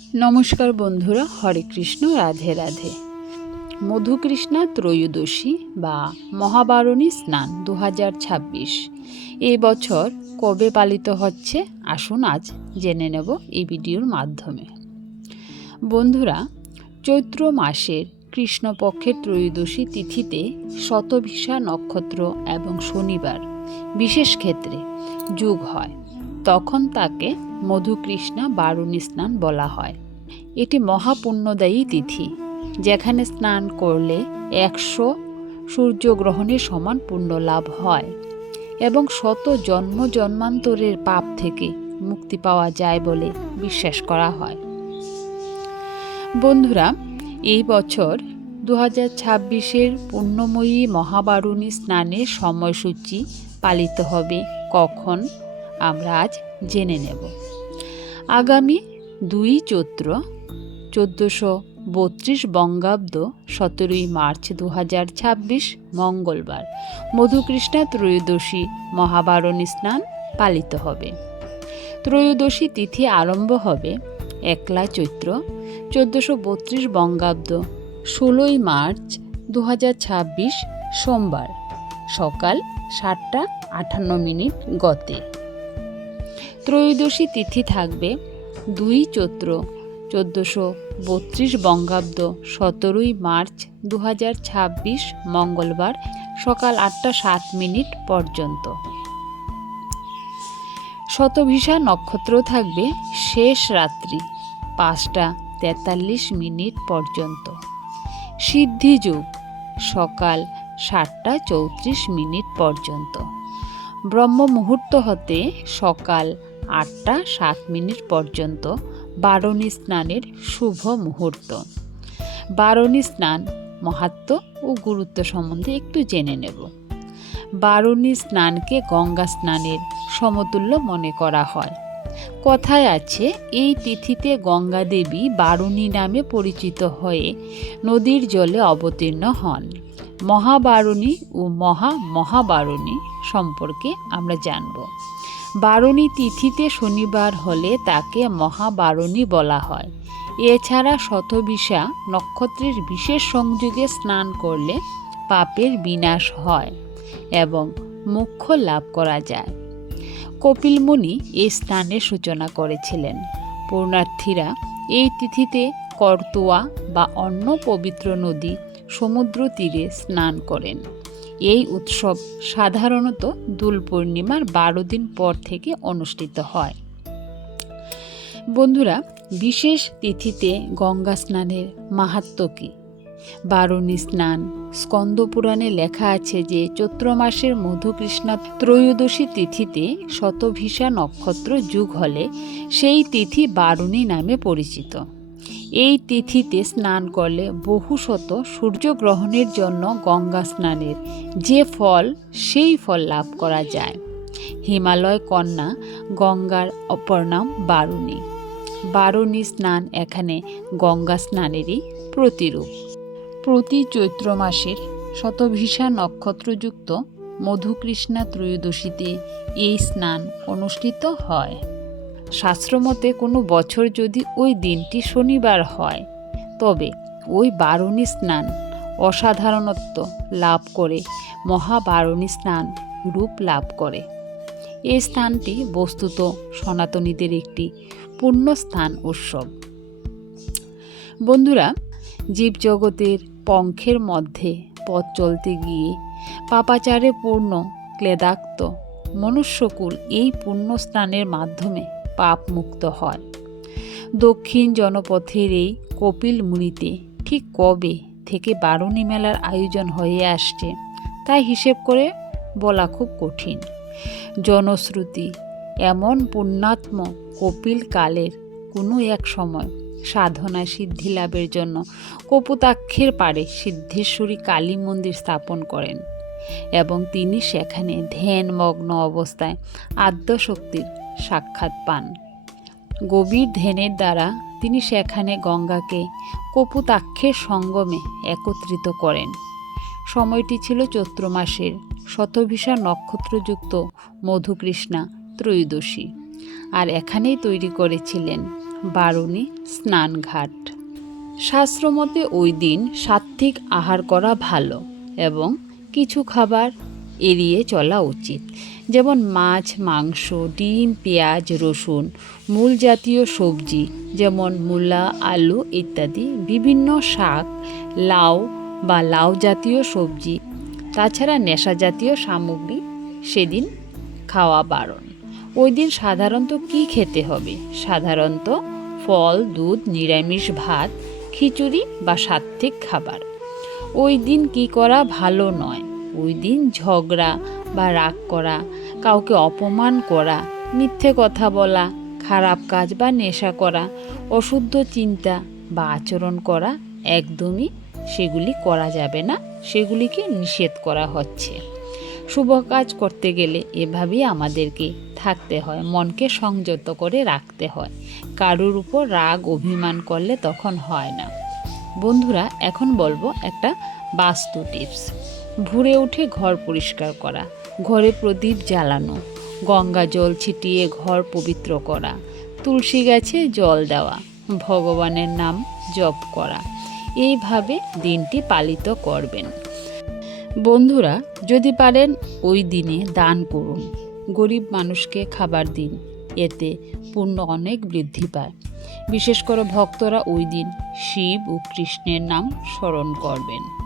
নমস্কার বন্ধুরা, হরে কৃষ্ণ, রাধে রাধে। মধুকৃষ্ণা ত্রয়োদশী বা মহাবারণী স্নান 2026 এই বছর কবে পালিত হচ্ছে আসুন আজ জেনে নেব এই ভিডিওর মাধ্যমে। বন্ধুরা, চৈত্র মাসের কৃষ্ণপক্ষের ত্রয়োদশী তিথিতে শতভিষা নক্ষত্র এবং শনিবার বিশেষ ক্ষেত্রে যোগ হয়, তখন তাকে মধুকৃষ্ণা বারুণী স্নান বলা হয়। এটি মহাপুণ্যদায়ী তিথি, যেখানে স্নান করলে 100 সূর্যগ্রহণের সমান পুণ্য লাভ হয় এবং শত জন্ম জন্মান্তরের পাপ থেকে মুক্তি পাওয়া যায় বলে বিশ্বাস করা হয়। বন্ধুরা, এই বছর 2026-এর পুণ্যময়ী মহাবারুণী স্নানের সময়সূচি পালিত হবে কখন আমরা আজ জেনে নেব। আগামী 2 চৈত্র 1432 বঙ্গাব্দ 17 মার্চ 2026 মঙ্গলবার মধুকৃষ্ণা ত্রয়োদশী মহাবারণী স্নান পালিত হবে। ত্রয়োদশী তিথি আরম্ভ হবে 1 চৈত্র 1432 বঙ্গাব্দ 16 মার্চ 2026 সোমবার সকাল 7:58 গতে। ত্রয়োদশী তিথি থাকবে 2 চৈত্র 1432 বঙ্গাব্দ 17 মার্চ 2026 মঙ্গলবার সকাল 8:07 পর্যন্ত। শতভিষা নক্ষত্র থাকবে শেষ রাত্রি 5:43 পর্যন্ত। সিদ্ধিযোগ সকাল 7:34 পর্যন্ত। ব্রহ্ম মুহূর্ত হতে সকাল 8:07 পর্যন্ত বারণী স্নানের শুভ মুহূর্ত। বারণী স্নান মাহাত্ম্য ও গুরুত্ব সম্বন্ধে একটু জেনে নেব। বারণী স্নানকে গঙ্গা স্নানের সমতুল্য মনে করা হয়। কথায় আছে, এই তিথিতে গঙ্গা দেবী বারুণী নামে পরিচিত হয়ে নদীর জলে অবতীর্ণ হন। মহাবারুণী ও মহাবারুণী সম্পর্কে আমরা জানব। বারুণী তিথিতে শনিবার হলে তাকে মহাবারুণী বলা হয়। এছাড়া শতভিষা নক্ষত্রের বিশেষ সংযোগে স্নান করলে পাপের বিনাশ হয় এবং মোক্ষ লাভ করা যায়। কপিল মুনি এই স্নানের সূচনা করেছিলেন। পুণ্যার্থীরা এই তিথিতে করতোয়া বা অন্য পবিত্র নদী, সমুদ্র তীরে স্নান করেন। এই উৎসব সাধারণত দোল পূর্ণিমার 12 দিন পর থেকে অনুষ্ঠিত হয়। বন্ধুরা, বিশেষ তিথিতে গঙ্গা স্নানের মাহাত্ম্য কী? বারুণী স্নান স্কন্দ পুরাণে লেখা আছে যে চৈত্র মাসের মধুকৃষ্ণা ত্রয়োদশী তিথিতে শতভিষা নক্ষত্র যোগ হলে সেই তিথি বারুণী নামে পরিচিত। এই তিথিতে স্নান করলে বহু শত সূর্যগ্রহণের জন্য গঙ্গা স্নানের যে ফল, সেই ফল লাভ করা যায়। হিমালয় কন্যা গঙ্গার অপর নাম বারুণী। বারুণী স্নান এখানে গঙ্গা স্নানেরই প্রতিরূপ। প্রতি চৈত্র মাসের শতভিষা নক্ষত্রযুক্ত মধুকৃষ্ণা ত্রয়োদশীতে এই স্নান অনুষ্ঠিত হয়। শাস্ত্রমতে কোনো বছর যদি ওই দিনটি শনিবার হয়, তবে ওই বারুণী স্নান অসাধারণত্ব লাভ করে মহাবারুণী স্নান রূপ লাভ করে। এই স্থানটি বস্তুত সনাতনীদের একটি পুণ্যস্থান উৎসব। বন্ধুরা, জীবজগতের পঙ্খের মধ্যে পথ চলতে গিয়ে পাপাচারে পূর্ণ ক্লেদাক্ত মনুষ্যকুল এই পুণ্যস্নানের মাধ্যমে পাপ মুক্ত হয়। দক্ষিণ জনপথের এই কপিল মুনিতে ঠিক কবে থেকে বারুণী মেলার আয়োজন হয়ে আসছে তাই হিসেব করে বলা খুব কঠিন। জনশ্রুতি এমন পুণ্যাত্ম কপিল কালের কোনো এক সময় সাধনা সিদ্ধি লাভের জন্য কপোতাক্ষের পাড়ে সিদ্ধেশ্বরী কালী মন্দির স্থাপন করেন এবং তিনি সেখানে ধ্যানমগ্ন অবস্থায় আদ্যশক্তির সাক্ষাৎ পান। গভীর ধ্যানের দ্বারা তিনি সেখানে গঙ্গাকে কপোতাক্ষের সঙ্গমে একত্রিত করেন। সময়টি ছিল চৈত্র মাসের শতভিষা নক্ষত্রযুক্ত মধুকৃষ্ণা ত্রয়োদশী, আর এখানেই তৈরি করেছিলেন বারুণী স্নানঘাট। শাস্ত্রমতে ওই দিন সাত্ত্বিক আহার করা ভালো এবং কিছু খাবার এড়িয়ে চলা উচিত, যেমন মাছ, মাংস, ডিম, পেঁয়াজ, রসুন, মূল জাতীয় সবজি যেমন মূলা, আলু ইত্যাদি, বিভিন্ন শাক, লাউ বা লাউ জাতীয় সবজি, তাছাড়া নেশা জাতীয় সামগ্রী সেদিন খাওয়া বারণ। ওই দিন সাধারণত কি খেতে হবে? সাধারণত ফল, দুধ, নিরামিষ ভাত, খিচুড়ি বা সাত্ত্বিক খাবার। ওই দিন কি করা ভালো নয়? ওই দিন ঝগড়া বা রাগ করা, কাউকে অপমান করা, মিথ্যে কথা বলা, খারাপ কাজ বা নেশা করা, অশুদ্ধ চিন্তা বা আচরণ করা একদমই সেগুলি করা যাবে না, সেগুলিকে নিষেধ করা হচ্ছে। শুভ কাজ করতে গেলে এভাবেই আমাদেরকে থাকতে হয়, মনকে সংযত করে রাখতে হয়। কারোর উপর রাগ অভিমান করলে তখন হয় না। বন্ধুরা, এখন বলবো একটা বাস্তু টিপস। ভোরে উঠে ঘর পরিষ্কার করা, ঘরে প্রদীপ জ্বালানো, গঙ্গা জল ছিটিয়ে ঘর পবিত্র করা, তুলসী গাছে জল দেওয়া, ভগবানের নাম জপ করা, এইভাবে দিনটি পালিত করবেন। বন্ধুরা, যদি পারেন ওই দিনে দান করুন, গরিব মানুষকে খাবার দিন, এতে পুণ্য অনেক বৃদ্ধি পায়। বিশেষ করে ভক্তরা ওই দিন শিব ও কৃষ্ণের নাম স্মরণ করবেন।